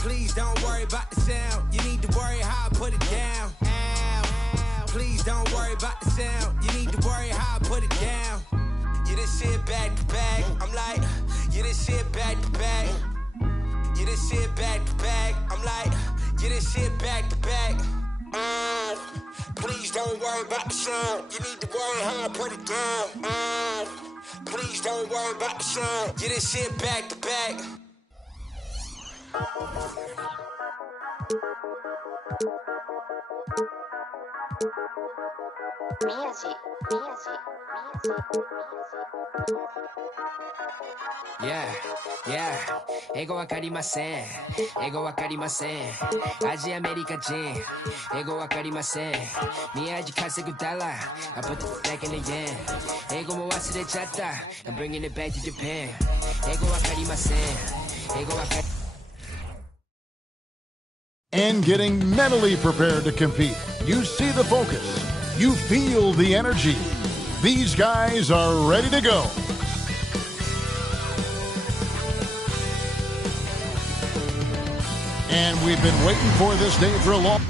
Please don't worry about the sound. You need to worry how I put it down. Please don't worry about the sound. You need to worry how I put it down. Yeah, this shit back to back. I'm like, yeah, this shit back to back. Yeah, this shit back to back. I'm like, yeah, this shit back to back. Please don't worry about the sound. You need to worry how I put it down. Please don't worry about the sound. Yeah, this shit back to back. Yeah, 英語わかりません。英語わかりません。アジアアメリカ人。英語わかりません。宮地稼ぐダラ。I put the back in the yen。英語も忘れちゃった。I'm bringing it back to Japan。英語わかりません。英語わかり。And getting mentally prepared to compete. You see the focus. You feel the energy. These guys are ready to go. And we've been waiting for this day for a long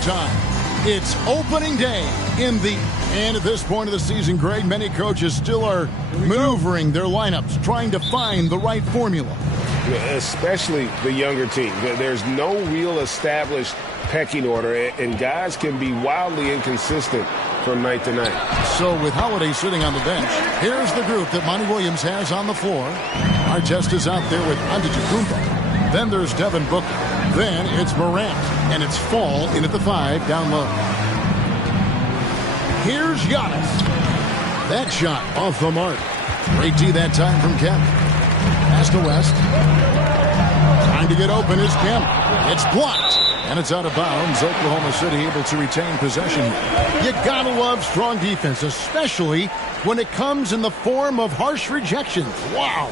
time. It's opening day and at this point of the season, Greg, many coaches still are maneuvering their lineups, trying to find the right formula. Especially the younger team. There's no real established pecking order, and guys can be wildly inconsistent from night to night. So with Holiday sitting on the bench, here's the group that Monty Williams has on the floor. Artest is out there with Antetokounmpo. Then there's Devin Booker. Then it's Morant, and it's Fall in at the 5 down low. Here's Giannis. That shot off the mark. Great D that time from Kemp. Pass to West. Time to get open is Kemp. It's blocked, and it's out of bounds. Oklahoma City able to retain possession. You gotta love strong defense, especially when it comes in the form of harsh rejections. Wow.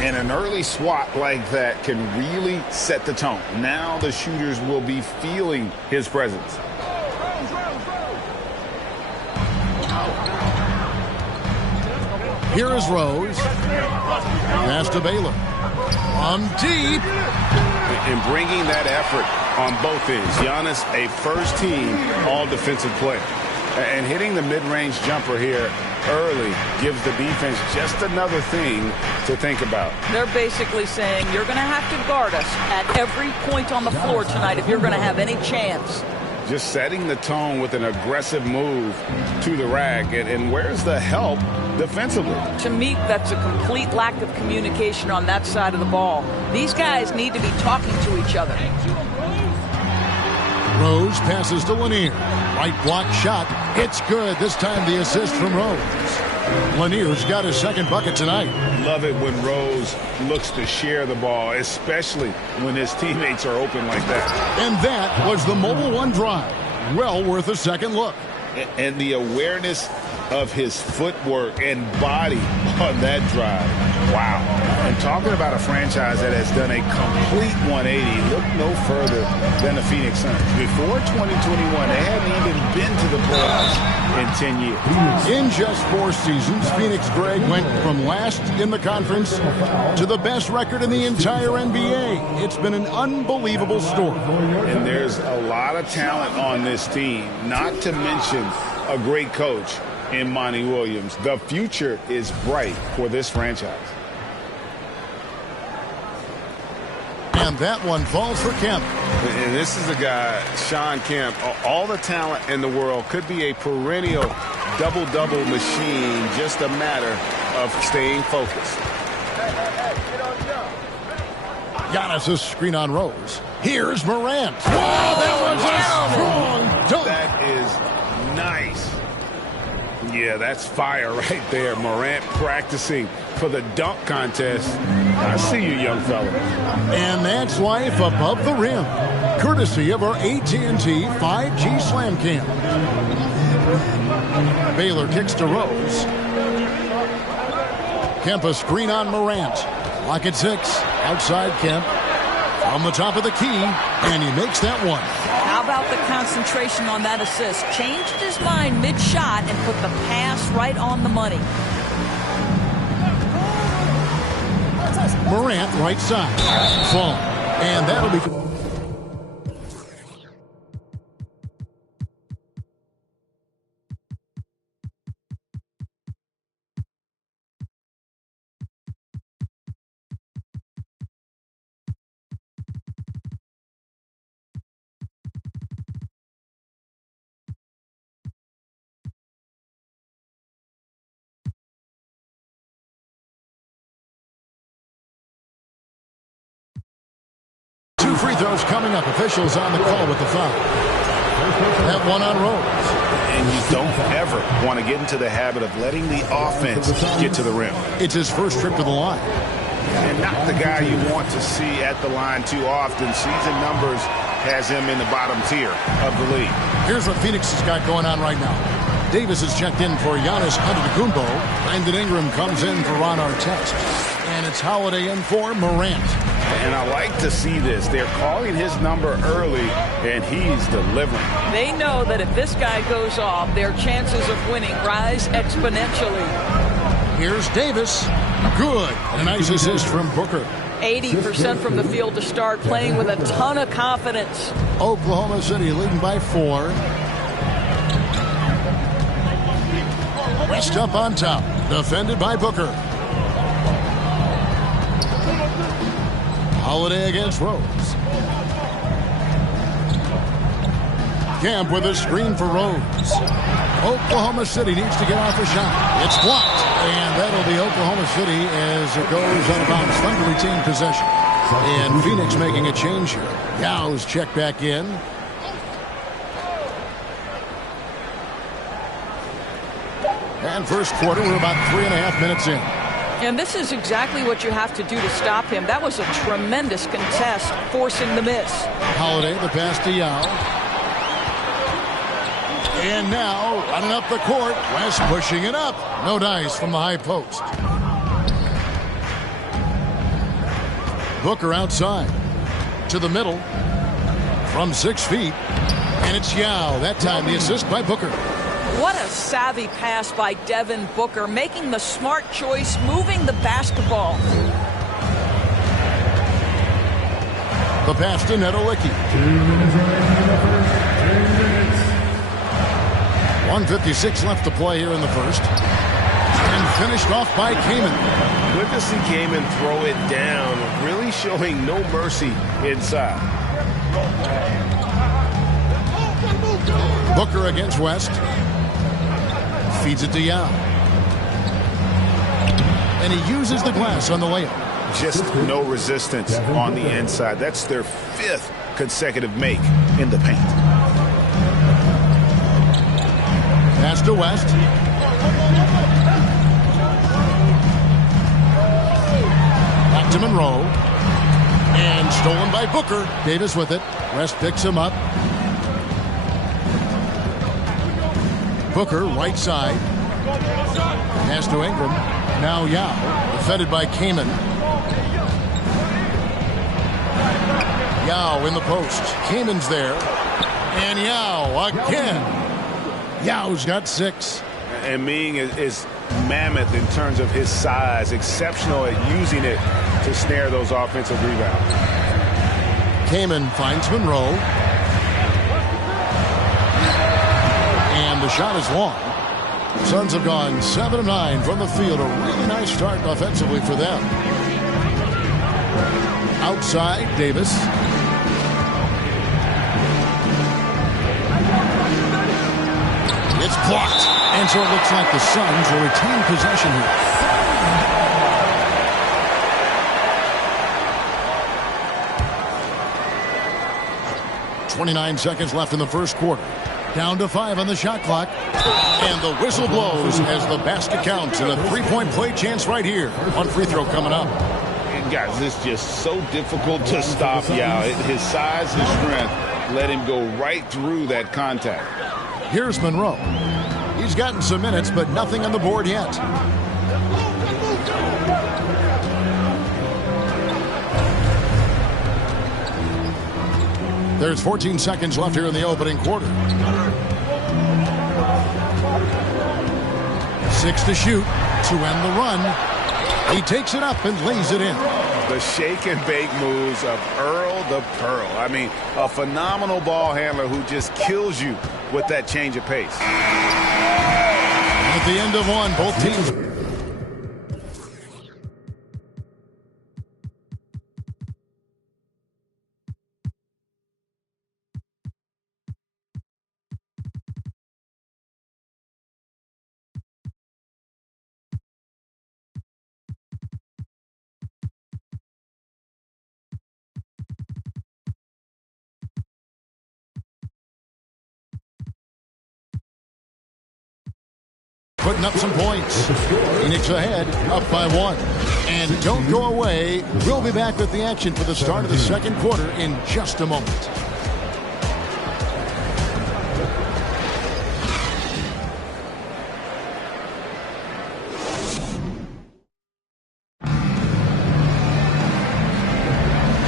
And an early swat like that can really set the tone. Now the shooters will be feeling his presence. Here is Rose. Pass to Baylor. From deep. And bringing that effort on both ends. Giannis, a first-team all-defensive player. And hitting the mid-range jumper here early gives the defense just another thing to think about. They're basically saying you're going to have to guard us at every point on the floor tonight if you're going to have any chance. Just setting the tone with an aggressive move to the rack. And where's the help defensively? To me, that's a complete lack of communication on that side of the ball. These guys need to be talking to each other. Rose passes to Lanier. Right block shot. It's good. This time the assist from Rose. Lanier's got his second bucket tonight. Love it when Rose looks to share the ball, especially when his teammates are open like that. And that was the Mobile One drive. Well worth a second look. And the awareness of his footwork and body on that drive. Wow. And talking about a franchise that has done a complete 180, look no further than the Phoenix Suns. Before 2021, they hadn't even been to the playoffs in 10 years. In just 4 seasons, Phoenix, Greg, went from last in the conference to the best record in the entire NBA. It's been an unbelievable story. And there's a lot of talent on this team, not to mention a great coach in Monty Williams. The future is bright for this franchise. And that one falls for Kemp. And this is a guy, Shawn Kemp, all the talent in the world, could be a perennial double-double machine, just a matter of staying focused. Giannis' screen on Rose. Here's Morant. Wow, that was a strong dunk. That is nice. Yeah, that's fire right there. Morant practicing for the dunk contest. I see you, young fella. And that's life above the rim. courtesy of our AT&T 5G Slam Cam. Baylor kicks to Rose. Kemp a screen on Morant. Lock at 6. Outside Kemp. On the top of the key, and he makes that one. How about the concentration on that assist? Changed his mind mid-shot and put the pass right on the money. Morant right side. Fall. And that'll be... 2 free throws coming up. Officials on the call with the foul. That one on Rose. And you don't ever want to get into the habit of letting the offense get to the rim. It's his first trip to the line. And not the guy you want to see at the line too often. Season numbers has him in the bottom tier of the league. Here's what Phoenix has got going on right now. Davis is checked in for Giannis Antetokounmpo. Brandon Ingram comes in for Ron Artest. And it's Holiday in for Morant. And I like to see this. They're calling his number early, and he's delivering. They know that if this guy goes off, their chances of winning rise exponentially. Here's Davis. Good. And a nice assist from Booker. 80% from the field to start, playing with a ton of confidence. Oklahoma City leading by 4. West up on top. Defended by Booker. Holiday against Rose. Kemp with a screen for Rose. Oklahoma City needs to get off a shot. It's blocked. And that'll be Oklahoma City as it goes out of bounds. Thunder retain possession. And Phoenix making a change here. Yow's checked back in. And first quarter, we're about 3.5 minutes in. And this is exactly what you have to do to stop him. That was a tremendous contest, forcing the miss. Holiday, the pass to Yao. And now, running up the court, West pushing it up. No dice from the high post. Booker outside. To the middle. From 6 feet. And it's Yao. That time, the assist by Booker. What a savvy pass by Devin Booker, making the smart choice, moving the basketball. The pass to Nedolicki. 1:56 left to play here in the first. And finished off by Kaman. Good to see Kaman throw it down, really showing no mercy inside. Booker against West. Feeds it to Yao. And he uses the glass on the layup. Just no resistance on the inside. That's their 5th consecutive make in the paint. Pass to West. Back to Monroe. And stolen by Booker. Davis with it. West picks him up. Booker, right side. Pass to Ingram. Now Yao. Defended by Kaman. Yao in the post. Kaman's there. And Yao again. Yao's got 6. And Ming is mammoth in terms of his size. Exceptional at using it to snare those offensive rebounds. Kaman finds Monroe. The shot is long. Suns have gone 7 of 9 from the field. A really nice start offensively for them. Outside, Davis. It's blocked. And so it looks like the Suns will retain possession here. .29 seconds left in the first quarter. Down to 5 on the shot clock. And the whistle blows as the basket counts. And a 3-point play chance right here. One free throw coming up. Guys, it's just so difficult to stop Yao. His size and strength let him go right through that contact. Here's Monroe. He's gotten some minutes, but nothing on the board yet. There's 14 seconds left here in the opening quarter. 6 to shoot to end the run. He takes it up and lays it in. The shake and bake moves of Earl the Pearl. I mean, a phenomenal ball handler who just kills you with that change of pace. At the end of one, both teams. Putting up some points. Phoenix ahead, up by 1. And don't go away. We'll be back with the action for the start of the second quarter in just a moment.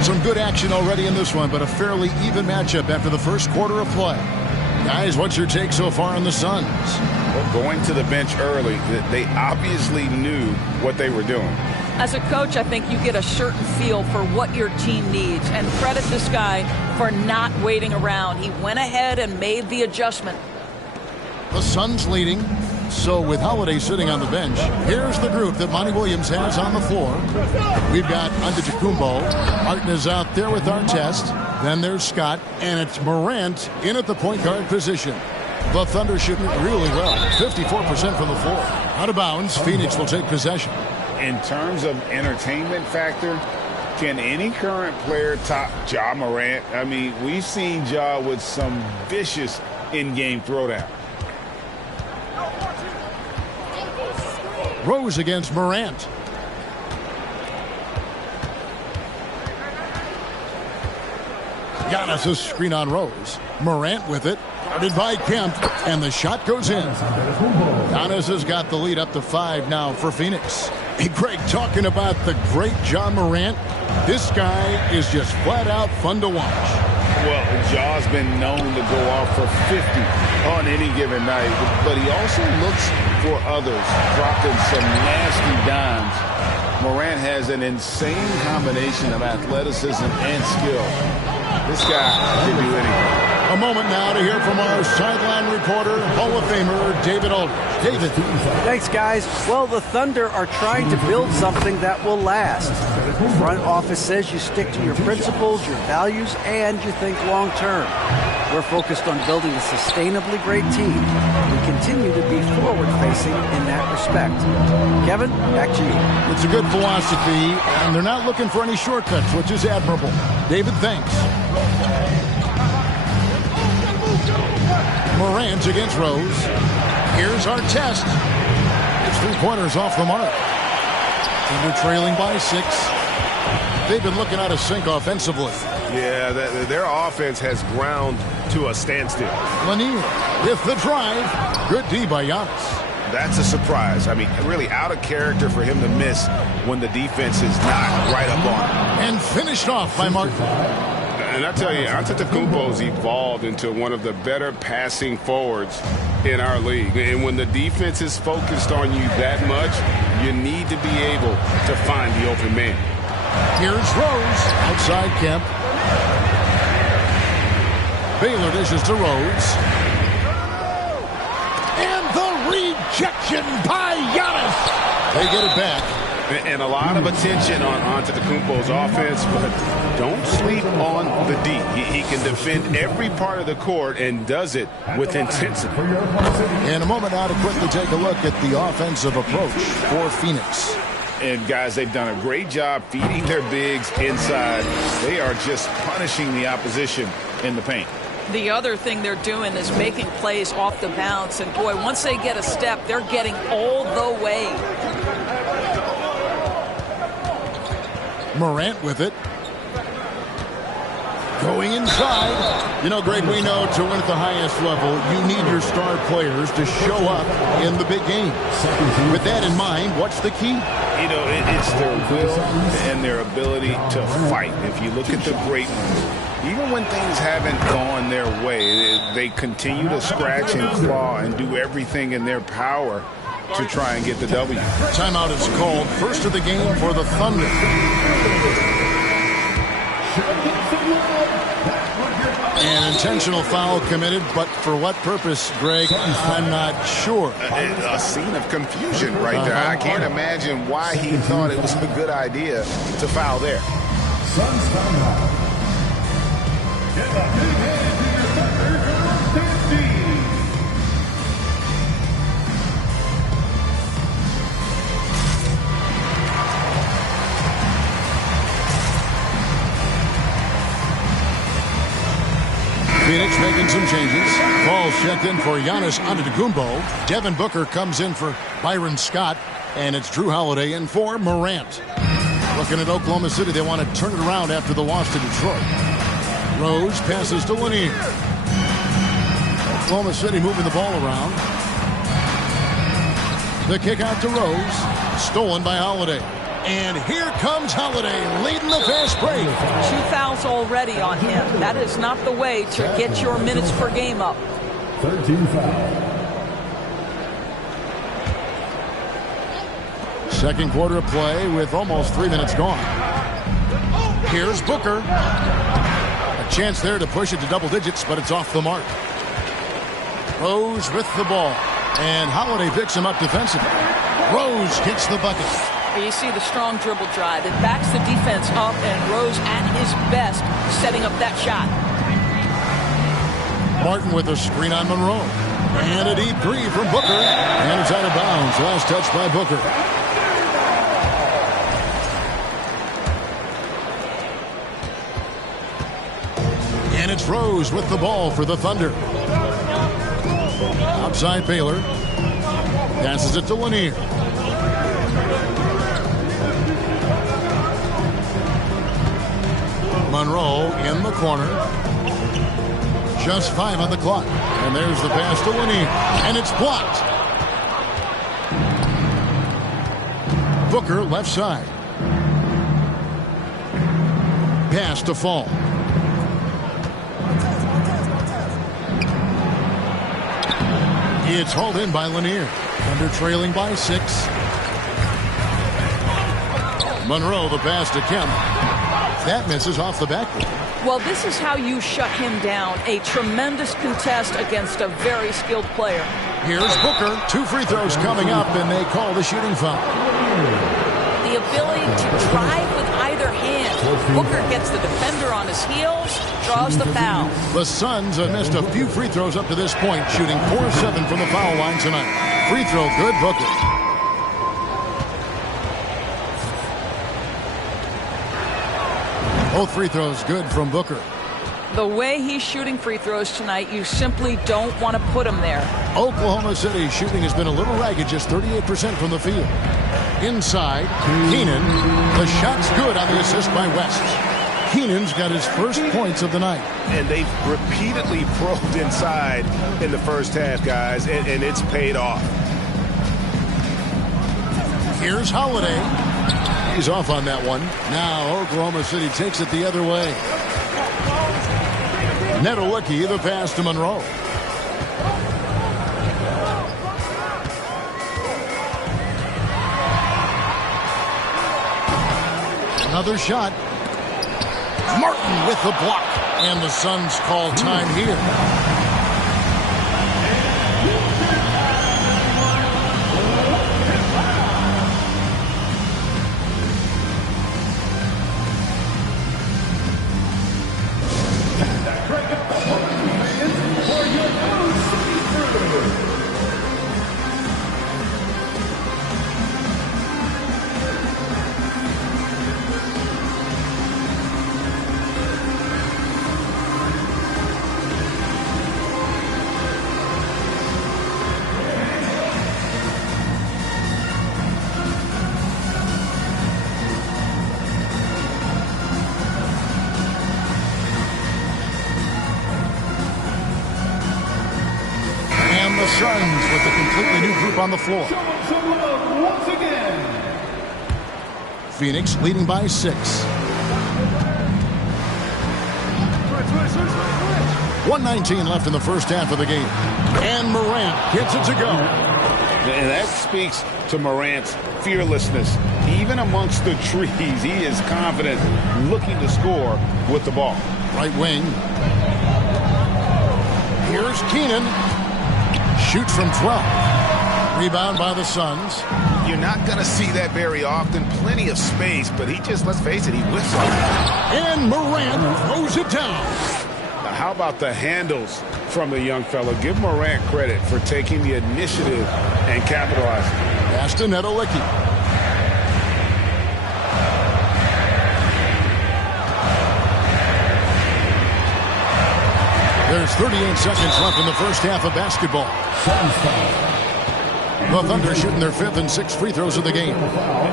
Some good action already in this one, but a fairly even matchup after the first quarter of play. Guys, what's your take so far on the Suns? Well, going to the bench early, they obviously knew what they were doing. As a coach, I think you get a certain feel for what your team needs. And credit this guy for not waiting around. He went ahead and made the adjustment. The Suns leading. So with Holiday sitting on the bench, here's the group that Monty Williams has on the floor. We've got Antetokounmpo. Martin is out there with Artest. Then there's Scott, and it's Morant in at the point guard position. The Thunder shooting really well, 54% from the floor. Out of bounds, Phoenix will take possession. In terms of entertainment factor, can any current player top Ja Morant? I mean, we've seen Ja with some vicious in-game throwdown. Rose against Morant. Giannis' screen on Rose. Morant with it. Guarded by Kemp. And the shot goes in. Giannis has got the lead up to 5 now for Phoenix. Hey, Greg, talking about the great Ja Morant. This guy is just flat out fun to watch. Well, Ja's been known to go off for 50 on any given night, but he also looks for others, dropping some nasty dimes. Morant has an insane combination of athleticism and skill. This guy can do anything. A moment now to hear from our sideline reporter, Hall of Famer David Aldridge. David. Thanks, guys. Well, the Thunder are trying to build something that will last. The front office says you stick to your principles, your values, and you think long term. We're focused on building a sustainably great team. We continue to be forward-facing in that respect. Kevin, back to you. It's a good philosophy, and they're not looking for any shortcuts, which is admirable. David, thanks. Morant against Rose. Here's Artest. It's 3-pointers off the mark. And they're trailing by 6. They've been looking out of sync offensively. Yeah, their offense has ground to a standstill. Lanier with the drive. Good D by Giannis. That's a surprise. I mean, really out of character for him to miss when the defense is not right up on him. And finished off by Martin. And I tell you, Antetokounmpo's evolved into one of the better passing forwards in our league. And when the defense is focused on you that much, you need to be able to find the open man. Here's Rose. Outside Kemp. Baylor dishes to Rose. And the rejection by Giannis. They get it back. And a lot of attention on Antetokounmpo's offense, but don't sleep on the D. He can defend every part of the court and does it with intensity. In a moment now to quickly take a look at the offensive approach for Phoenix. And, guys, they've done a great job feeding their bigs inside. They are just punishing the opposition in the paint. The other thing they're doing is making plays off the bounce. And, boy, once they get a step, they're getting all the way. Morant with it. Going inside. You know, Greg, we know to win at the highest level, you need your star players to show up in the big games. With that in mind, what's the key? You know, it's their will and their ability to fight. If you look at the great ones, even when things haven't gone their way, they continue to scratch and claw and do everything in their power to try and get the W. Timeout is called. First of the game for the Thunder. An intentional foul committed, but for what purpose, Greg, I'm not sure. A scene of confusion right there. I can't imagine why he thought it was a good idea to foul there. Phoenix making some changes. Ball's checked in for Giannis Antetokounmpo. Devin Booker comes in for Byron Scott. And it's Drew Holiday in for Morant. Looking at Oklahoma City, they want to turn it around after the loss to Detroit. Rose passes to Lanier. Oklahoma City moving the ball around. The kick out to Rose. Stolen by Holiday. And here comes Holiday leading the fast break. 2 fouls already on him. That is not the way to get your minutes per game up. 13 fouls. Second quarter of play with almost 3 minutes gone. Here's Booker. A chance there to push it to double digits, but it's off the mark. Rose with the ball. And Holiday picks him up defensively. Rose gets the bucket. You see the strong dribble drive. It backs the defense up, and Rose at his best setting up that shot. Martin with a screen on Monroe. And a deep three from Booker. And it's out of bounds. Last touch by Booker. And it's Rose with the ball for the Thunder. Outside Baylor. Passes it to Lanier. Monroe in the corner. Just 5 on the clock. And there's the pass to Lanier. And it's blocked. Booker left side. Pass to Fall. It's hauled in by Lanier. Thunder trailing by 6. Monroe the pass to Kemp. That misses off the backboard. Well, this is how you shut him down. A tremendous contest against a very skilled player. Here's Booker. 2 free throws coming up, and they call the shooting foul. The ability to drive with either hand. Booker gets the defender on his heels, draws the foul. The Suns have missed a few free throws up to this point, shooting 4-7 from the foul line tonight. Free throw good, Booker. Both free throws good from Booker. The way he's shooting free throws tonight, you simply don't want to put him there. Oklahoma City shooting has been a little ragged, just 38% from the field. Inside, Keenan. The shot's good on the assist by West. Keenan's got his first points of the night. And they've repeatedly probed inside in the first half, guys, and it's paid off. Here's Holiday. He's off on that one. Now Oklahoma City takes it the other way. Netolicky, the pass to Monroe. Another shot. Martin with the block. And the Suns call time here. the Suns with a completely new group on the floor. Once again. Phoenix leading by 6. 1:19 left in the first half of the game. And Morant gets it to go. And that speaks to Morant's fearlessness. Even amongst the trees, he is confident, looking to score with the ball. Right wing. Here's Keenan. Shoots from 12. Rebound by the Suns. You're not going to see that very often. Plenty of space, but he just, let's face it, he whiffs on it. And Morant throws it down. Now, how about the handles from the young fella? Give Morant credit for taking the initiative and capitalizing. Pass to Nedolicki. There's 38 seconds left in the first half of basketball. The Thunder shooting their 5th and 6th free throws of the game.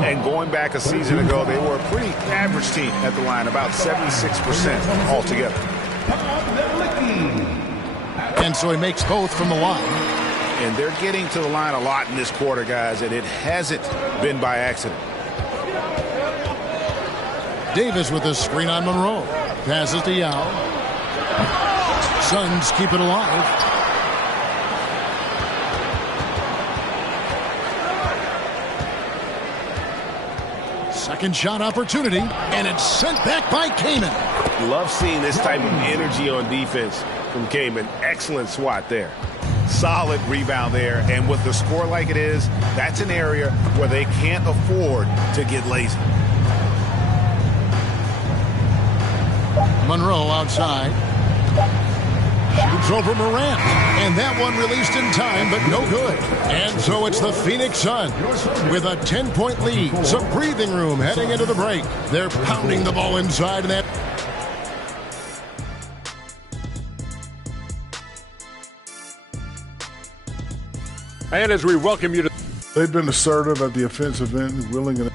And going back a season ago, they were a pretty average team at the line, about 76% altogether. And so he makes both from the line. And they're getting to the line a lot in this quarter, guys, and it hasn't been by accident. Davis with a screen on Monroe. Passes to Yao. Suns keep it alive. Second shot opportunity, and it's sent back by Kaman. Love seeing this type of energy on defense from Kaman. Excellent swat there. Solid rebound there, and with the score like it is, that's an area where they can't afford to get lazy. Monroe outside. Shoots over Morant. And that one released in time, but no good. And so it's the Phoenix Suns with a 10-point lead. Some breathing room heading into the break. They're pounding the ball inside that. And as we welcome you to... They've been assertive at the offensive end, willing and...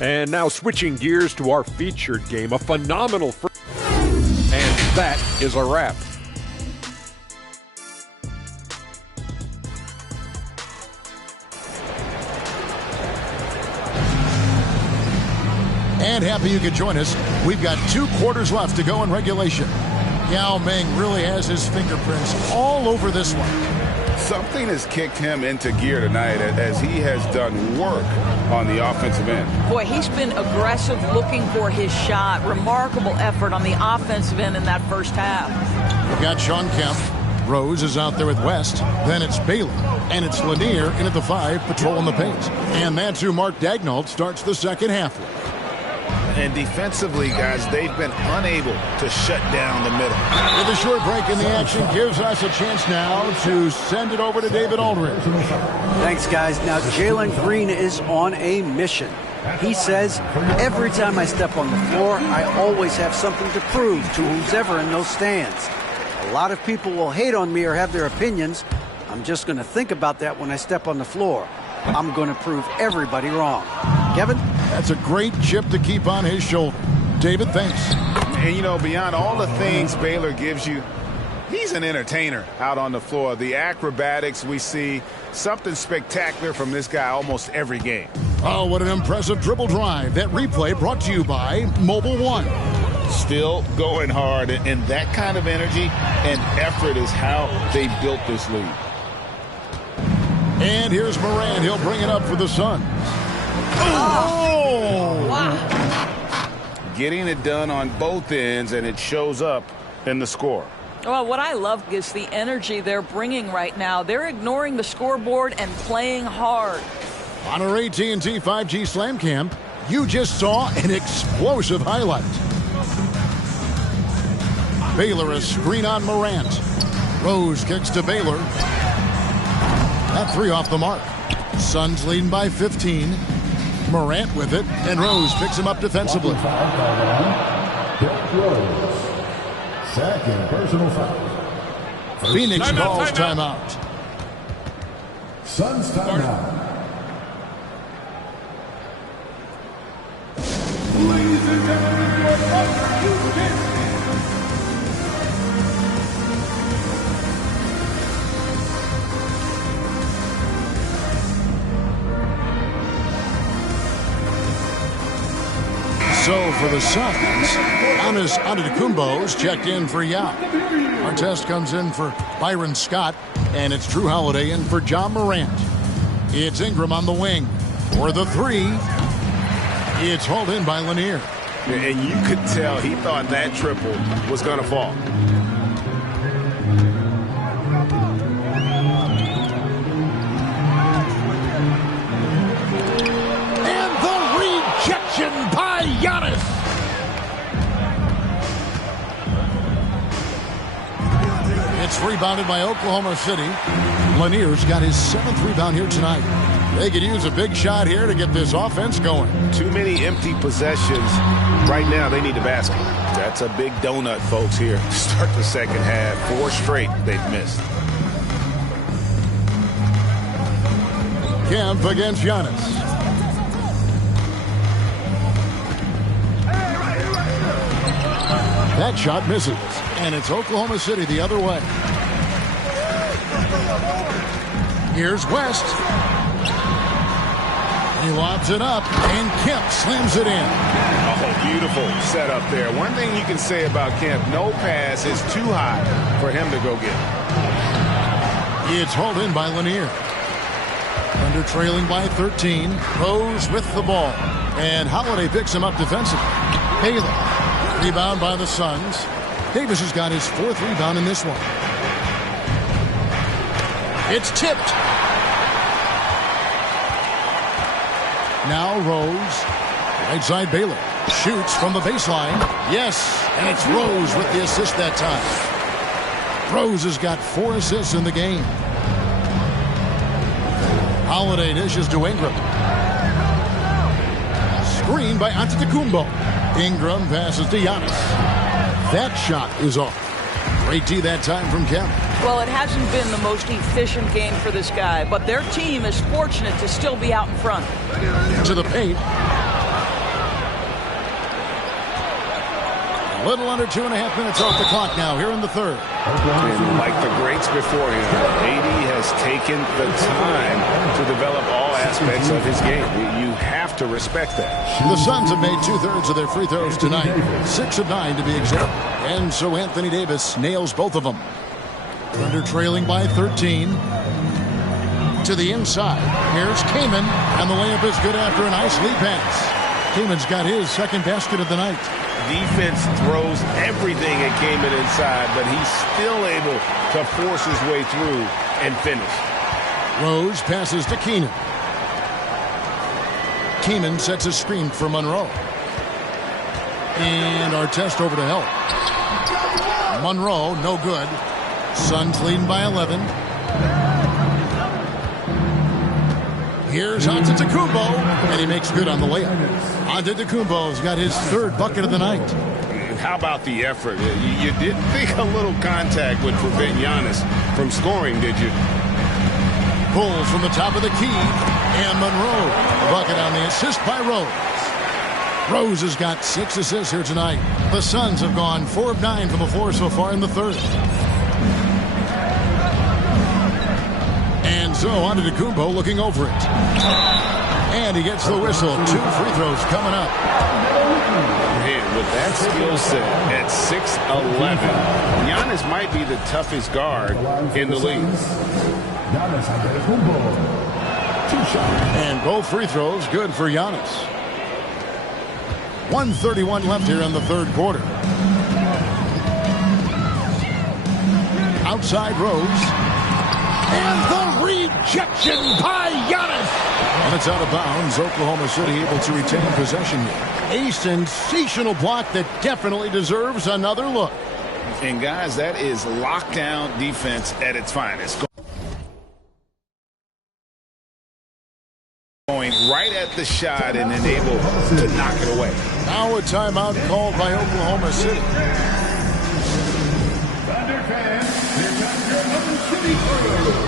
And now switching gears to our featured game, a phenomenal first. And that is a wrap. And happy you could join us. We've got 2 quarters left to go in regulation. Yao Ming really has his fingerprints all over this one. Something has kicked him into gear tonight as he has done work on the offensive end. Boy, he's been aggressive looking for his shot. Remarkable effort on the offensive end in that first half. We've got Sean Kemp. Rose is out there with West. Then it's Baylor. And it's Lanier in at the 5, patrolling the paint. And that's who Mark Daigneault starts the second half with. And defensively, guys, they've been unable to shut down the middle. With a short break in the action gives us a chance now to send it over to David Aldridge. Thanks, guys. Now, Jalen Green is on a mission. He says, every time I step on the floor, I always have something to prove to who's ever in those stands. A lot of people will hate on me or have their opinions. I'm just going to think about that when I step on the floor. I'm going to prove everybody wrong. Kevin? That's a great chip to keep on his shoulder. David, thanks. And, you know, beyond all the things Baylor gives you, he's an entertainer out on the floor. The acrobatics we see, something spectacular from this guy almost every game. Oh, what an impressive dribble drive. That replay brought to you by Mobile One. Still going hard, and that kind of energy and effort is how they built this league. And here's Morant. He'll bring it up for the Suns. Oh! Wow. Getting it done on both ends, and it shows up in the score. Well, what I love is the energy they're bringing right now. They're ignoring the scoreboard and playing hard. On our AT&T 5G Slam Camp, you just saw an explosive highlight. Baylor a screen on Morant. Rose kicks to Baylor. That 3 off the mark. Suns leading by 15. Morant with it, and Rose picks him up defensively. Second personal foul. Phoenix calls timeout. Suns timeout. Ladies and gentlemen, So for the Suns, Giannis Antetokounmpo's checked in for Yao. Artest comes in for Byron Scott, and it's Drew Holiday in for John Morant. It's Ingram on the wing for the three. It's hauled in by Lanier. And you could tell he thought that triple was going to fall. And the rejection by Giannis. It's rebounded by Oklahoma City. Lanier's got his 7th rebound here tonight. They could use a big shot here to get this offense going. Too many empty possessions. Right now, they need a basket. That's a big donut, folks, here to start the second half. 4 straight they've missed. Kemp against Giannis. That shot misses, and it's Oklahoma City the other way. Here's West. He lobs it up, and Kemp slams it in. Oh, beautiful setup there. One thing you can say about Kemp, no pass is too high for him to go get. It's hauled in by Lanier. Under trailing by 13. Rose with the ball. And Holiday picks him up defensively. Baylor. Rebound by the Suns. Davis has got his 4th rebound in this one. It's tipped. Now Rose. Right side Baylor. Shoots from the baseline. Yes. And it's Rose with the assist that time. Rose has got 4 assists in the game. Holiday dishes to Ingram. Screen by Antetokounmpo. Ingram passes to Giannis. That shot is off. Great D that time from Kemp. Well, it hasn't been the most efficient game for this guy, but their team is fortunate to still be out in front. To the paint. A little under 2.5 minutes off the clock now here in the third. And like the greats before him, AD has taken the time to develop all aspects of his game. You have to respect that. The Suns have made 2/3 of their free throws tonight. 6 of 9 to be exact. And so Anthony Davis nails both of them. Under trailing by 13. To the inside. Here's Kaman. And the layup is good after a nice lead pass. Kaman's got his 2nd basket of the night. Defense throws everything at Kaman inside, but he's still able to force his way through and finish. Rose passes to Keenan. Keenan sets a screen for Monroe. And Artest over to help. Monroe, no good. Suns leading by 11. Here's Antetokounmpo, and he makes good on the layup. Antetokounmpo's got his 3rd bucket of the night. And how about the effort? You didn't think a little contact would prevent Giannis from scoring, did you? Pulls from the top of the key, and Monroe. The bucket on the assist by Rose. Rose has got 6 assists here tonight. The Suns have gone 4 of 9 from the floor so far in the third. And so Antetokounmpo looking over it. And he gets the whistle. 2 free throws coming up. And with that skill set at 6'11", Giannis might be the toughest guard in the league. And both free throws good for Giannis. 1:31 left here in the third quarter. Outside Rose. And the rejection by Giannis. And it's out of bounds. Oklahoma City able to retain possession here. A sensational block that definitely deserves another look. And guys, that is lockdown defense at its finest. Going right at the shot and then able to knock it away. Now a timeout called by Oklahoma City. Thunder fans, here comes your Oklahoma City crew.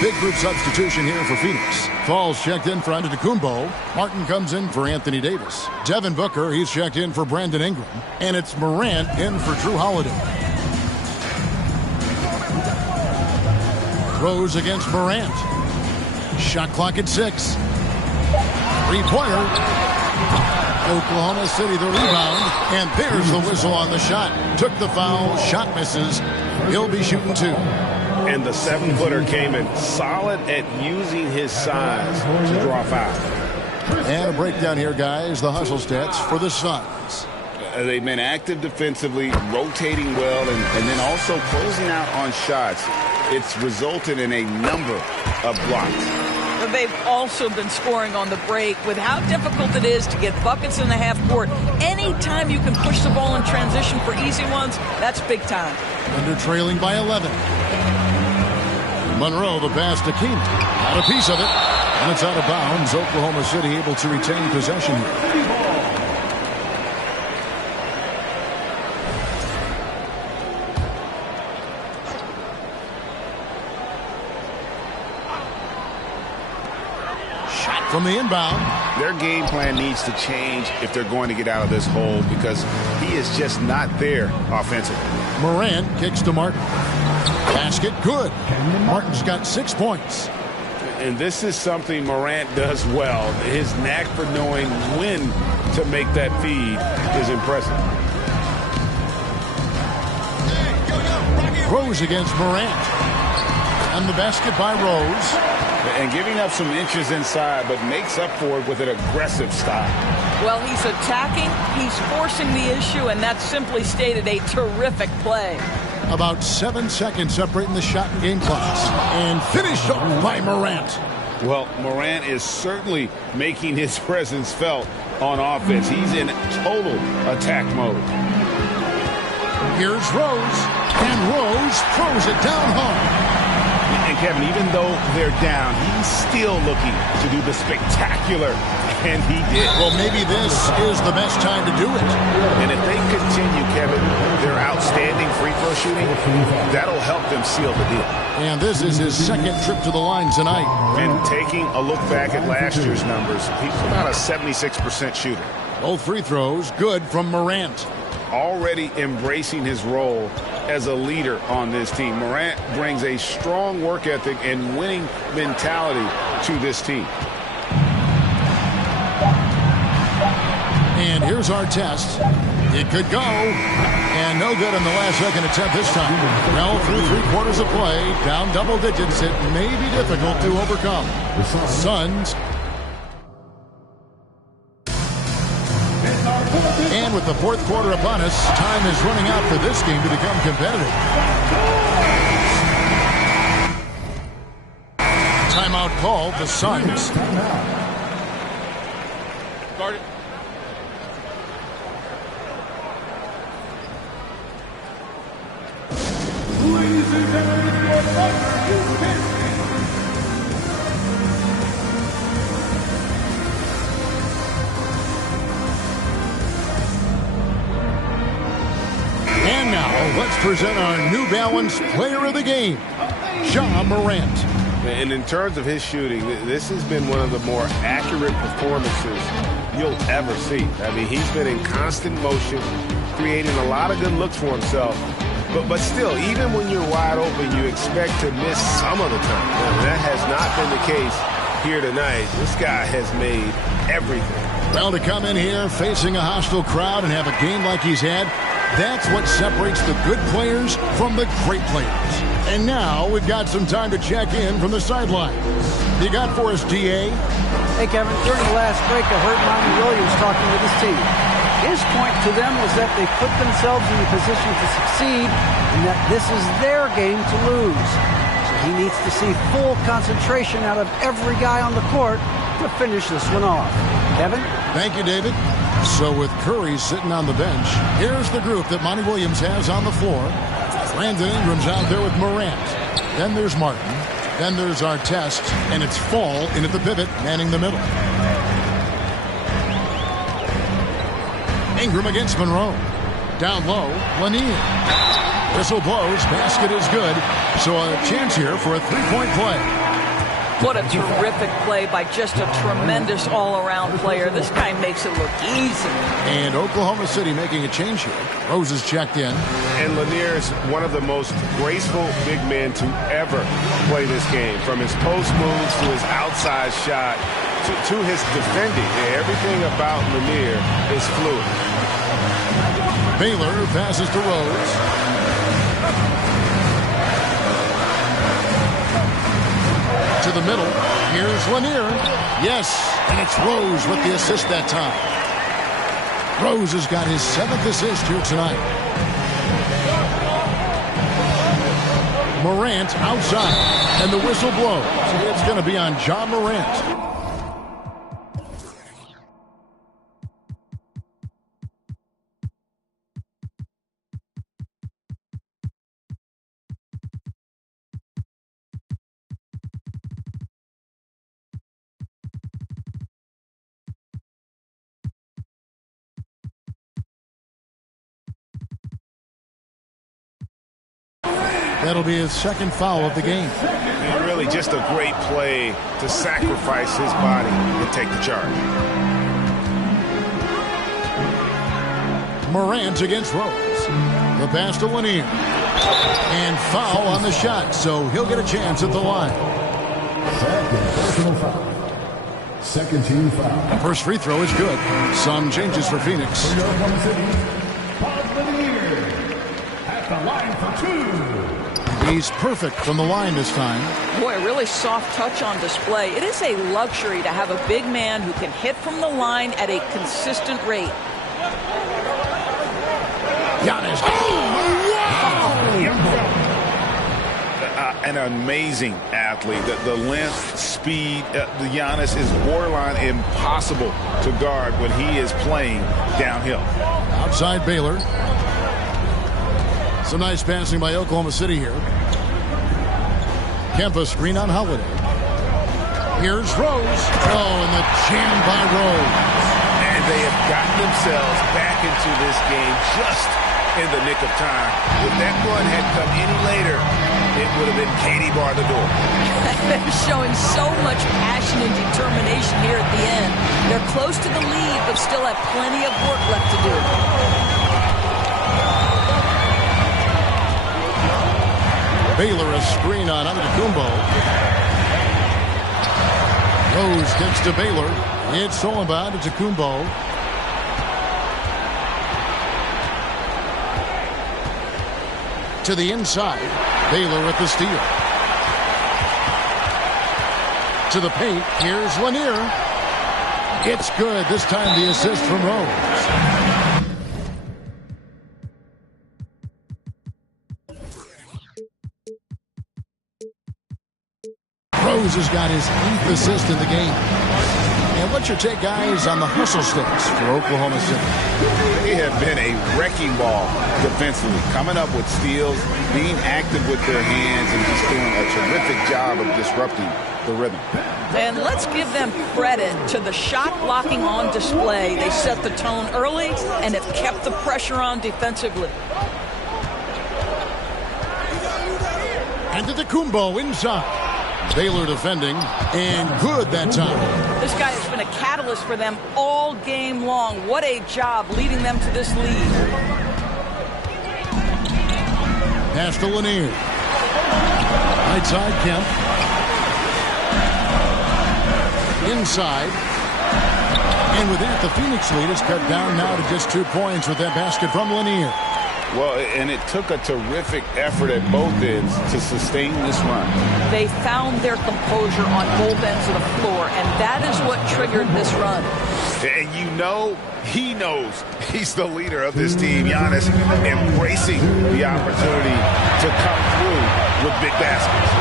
big group substitution here for Phoenix. Falls checked in for Antetokounmpo. Martin comes in for Anthony Davis. Devin Booker, he's checked in for Brandon Ingram. And it's Morant in for Drew Holiday. Rose against Morant. Shot clock at 6. Three-pointer. Oklahoma City the rebound. And there's the whistle on the shot. Took the foul. Shot misses. He'll be shooting 2. And the 7-footer came in solid at using his size to draw foul. And a breakdown here, guys. The hustle stats for the Suns. They've been active defensively, rotating well, and then also closing out on shots. It's resulted in a number of blocks. But they've also been scoring on the break. With how difficult it is to get buckets in the half court, anytime you can push the ball in transition for easy ones, that's big time. Under trailing by 11. Monroe, the pass to Keenan. Got a piece of it. And it's out of bounds. Oklahoma City able to retain possession here. From the inbound. Their game plan needs to change if they're going to get out of this hole because he is just not there offensively. Morant kicks to Martin. Basket good. Martin's got 6 points. And this is something Morant does well. His knack for knowing when to make that feed is impressive. Rose against Morant. And the basket by Rose. And giving up some inches inside, but makes up for it with an aggressive style. Well, he's attacking, he's forcing the issue, and that's simply stated a terrific play. About 7 seconds separating the shot and game clocks. And finished up by Morant. Well, Morant is certainly making his presence felt on offense. He's in total attack mode. Here's Rose. And Rose throws it down hard. And Kevin, even though they're down, he's still looking to do the spectacular, and he did. Well, maybe this is the best time to do it. And if they continue, Kevin, their outstanding free throw shooting, that'll help them seal the deal. And this is his second trip to the line tonight. And taking a look back at last year's numbers, he's about a 76% shooter. Both free throws good from Morant. Already embracing his role as a leader on this team. Morant brings a strong work ethic and winning mentality to this team. And here's our test. It could go. And no good in the last second attempt this time. Well, through 3 quarters of play, down double digits, it may be difficult to overcome. The Suns. And with the 4th quarter upon us, time is running out for this game to become competitive. Timeout called, the Suns. Guard it. Ladies and gentlemen, your partner is Kansas. And now, let's present our New Balance Player of the Game, Ja Morant. And in terms of his shooting, this has been one of the more accurate performances you'll ever see. I mean, he's been in constant motion, creating a lot of good looks for himself. But still, even when you're wide open, you expect to miss some of the time. And that has not been the case here tonight. This guy has made everything. Well, to come in here facing a hostile crowd and have a game like he's had, that's what separates the good players from the great players. And now we've got some time to check in from the sidelines. You got for us, D.A.? Hey, Kevin, during the last break, I heard Monty Williams talking with his team. His point to them was that they put themselves in a position to succeed and that this is their game to lose. So he needs to see full concentration out of every guy on the court to finish this one off. Kevin? Thank you, David. So with Curry sitting on the bench, here's the group that Monty Williams has on the floor. Brandon Ingram's out there with Morant. Then there's Martin. Then there's Artest, and it's Fall in at the pivot, manning the middle. Ingram against Monroe. Down low, Lanier. Whistle blows, basket is good. So a chance here for a three-point play. What a terrific play by just a tremendous all-around player. This guy makes it look easy. And Oklahoma City making a change here. Rose is checked in. And Lanier is one of the most graceful big men to ever play this game. From his post moves to his outside shot to his defending. Everything about Lanier is fluid. Baylor passes to Rose. To the middle. Here's Lanier. Yes, and it's Rose with the assist that time. Rose has got his 7th assist here tonight. Morant outside, and the whistle blows. It's going to be on Ja Morant. That'll be his 2nd foul of the game. And really just a great play to sacrifice his body and take the charge. Morant against Rose. The pass to Lanier. And foul on the shot, so he'll get a chance at the line. Personal foul. Second team foul. The first free throw is good. Some changes for Phoenix. For Oklahoma City, Bob Lanier at the line for 2. He's perfect from the line this time. Boy, really soft touch on display. It is a luxury to have a big man who can hit from the line at a consistent rate. Giannis. An amazing athlete. The length, speed, the Giannis is borderline impossible to guard when he is playing downhill. Outside Baylor. Some nice passing by Oklahoma City here. Kempa screen on Holiday. Here's Rose. Oh, and the jam by Rose. And they have gotten themselves back into this game just in the nick of time. If that one had come any later, it would have been Katie bar the door. They're showing so much passion and determination here at the end. They're close to the lead, but still have plenty of work left to do. Baylor a screen on Antetokounmpo. Rose kicks to Baylor. It's all about Antetokounmpo. To the inside. Baylor with the steal. To the paint. Here's Lanier. It's good. This time the assist from Rose. Rose has got his 8th assist in the game. And what's your take, guys, on the hustle sticks for Oklahoma City? They have been a wrecking ball defensively, coming up with steals, being active with their hands, and just doing a terrific job of disrupting the rhythm. And let's give them credit to the shot blocking on display. They set the tone early and have kept the pressure on defensively. Antetokounmpo inside. Baylor defending, and good that time. This guy has been a catalyst for them all game long. What a job leading them to this lead. Pass to Lanier. Right side, Kemp. Inside. And with that, the Phoenix lead is cut down now to just 2 points with that basket from Lanier. Well, and it took a terrific effort at both ends to sustain this run. They found their composure on both ends of the floor, and that is what triggered this run. And you know, he knows he's the leader of this team. Giannis embracing the opportunity to come through with big baskets.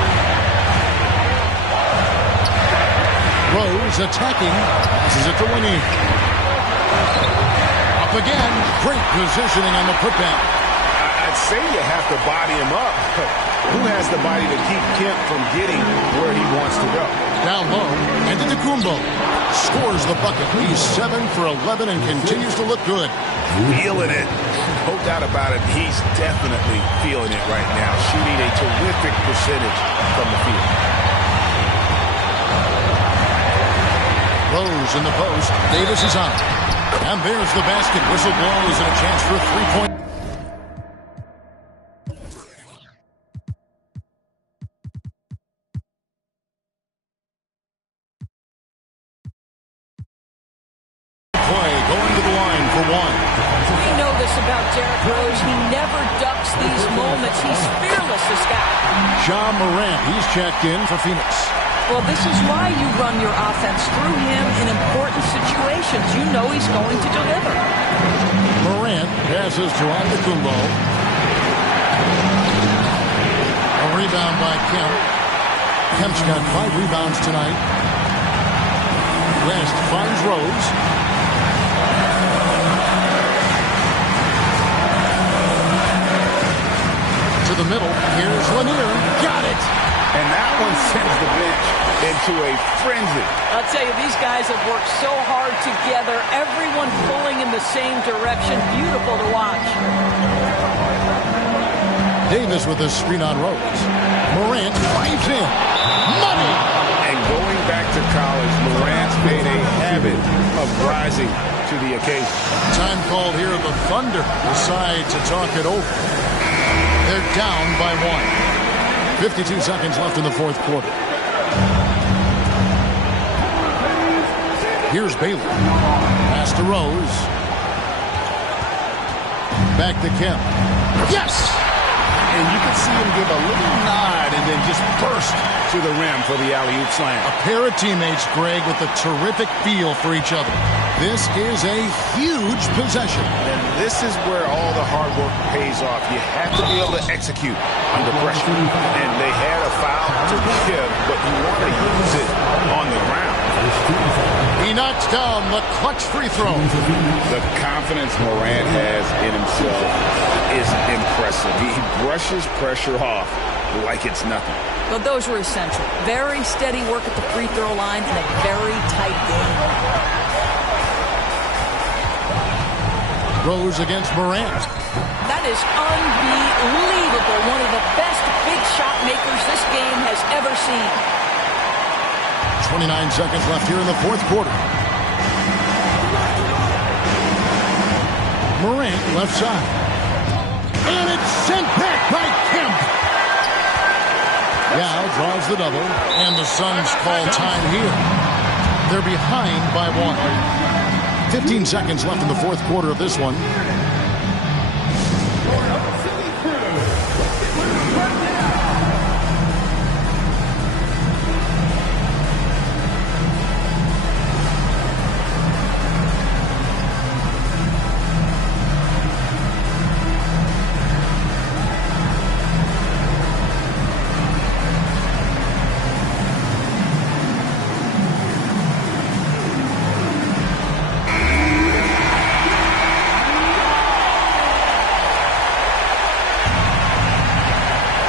Rose attacking. Passes it to Lanier. Up again. Great positioning on the putback. I'd say you have to body him up. Who has the body to keep Kemp from getting where he wants to go? Down low. Antetokounmpo scores the bucket. He's 7 for 11 and continues to look good. Feeling it. No doubt about it. He's definitely feeling it right now, shooting a terrific percentage from the field. Rose in the post. Davis is on. And there's the basket. Whistle blows and a chance for a three-point. Play going to the line for one. We know this about Derrick Rose. He never ducks these moments. He's fearless, this guy. Ja Morant, he's checked in for Phoenix. Well, this is why you run your offense through him in important situations. You know he's going to deliver. Morant passes to Antetokounmpo. A rebound by Kemp. Kemp's got 5 rebounds tonight. West finds Rose. To the middle. Here's Lanier. Got it. And that one sends the bench into a frenzy. I'll tell you, these guys have worked so hard together. Everyone pulling in the same direction. Beautiful to watch. Davis with a screen on Rose. Morant drives in. Money! And going back to college, Morant's made a habit of rising to the occasion. Time called here. The Thunder decide to talk it over. They're down by 1. 52 seconds left in the fourth quarter. Here's Baylor. Pass to Rose. Back to Kemp. Yes! And you can see him give a little nod and then just burst to the rim for the alley-oop slam. A pair of teammates, Greg, with a terrific feel for each other. This is a huge possession. And this is where all the hard work pays off. You have to be able to execute under pressure. And they had a foul to give, but you want to use it on the ground. He knocks down the clutch free throw. The confidence Morant has in himself is impressive. He brushes pressure off like it's nothing. Well, those were essential. Very steady work at the free throw line and a very tight game. Rose against Morant. That is unbelievable. One of the best big shot makers this game has ever seen. 29 seconds left here in the fourth quarter. Morant left side. And it's sent back by Kemp. Yao draws the double, and the Suns call time here. They're behind by 1. 15 seconds left in the fourth quarter of this one.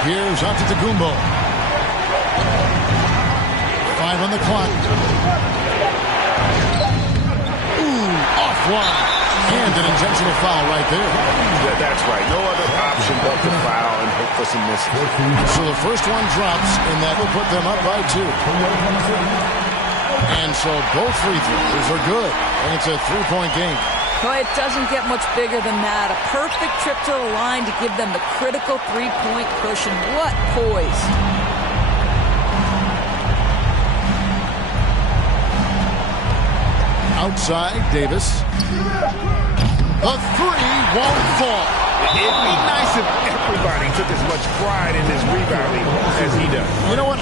Here's Antetokounmpo. 5 on the clock. Offline. And an intentional foul right there. Yeah, that's right. No other option but to foul and hope for some misses. So the first one drops, and that will put them up by 2. And so both free throws are good. And it's a 3-point game. Well, it doesn't get much bigger than that. A perfect trip to the line to give them the critical 3-point cushion. What poise. Outside, Davis. The 3 won't fall. It'd be nice if everybody took as much pride in his rebounding as he does. You know what?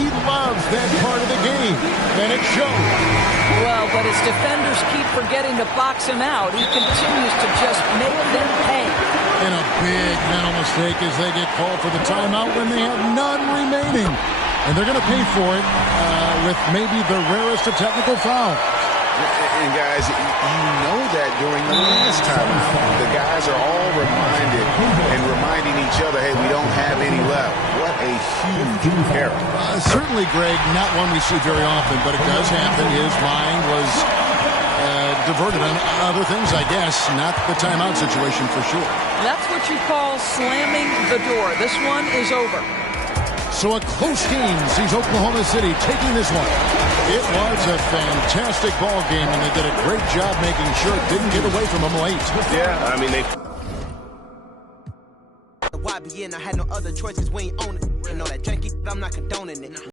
He loves that part of the game, and it shows. Well, but his defenders keep forgetting to box him out. He continues to just make them pay. And a big mental mistake as they get called for the timeout when they have none remaining. And they're going to pay for it with maybe the rarest of technical fouls. And guys, you know that during the last timeout, the guys are all reminded and reminding each other, hey, we don't have any left. What a huge error. Certainly, Greg, not one we see very often, but it does happen. His mind was diverted on other things, I guess. Not the timeout situation for sure. That's what you call slamming the door. This one is over. So a close game sees Oklahoma City taking this one. It was a fantastic ball game, and they did a great job making sure it didn't get away from them late. Yeah, I mean, they... YBN, I had no other choices. We ain't own it. And all that janky, I'm not condoning it.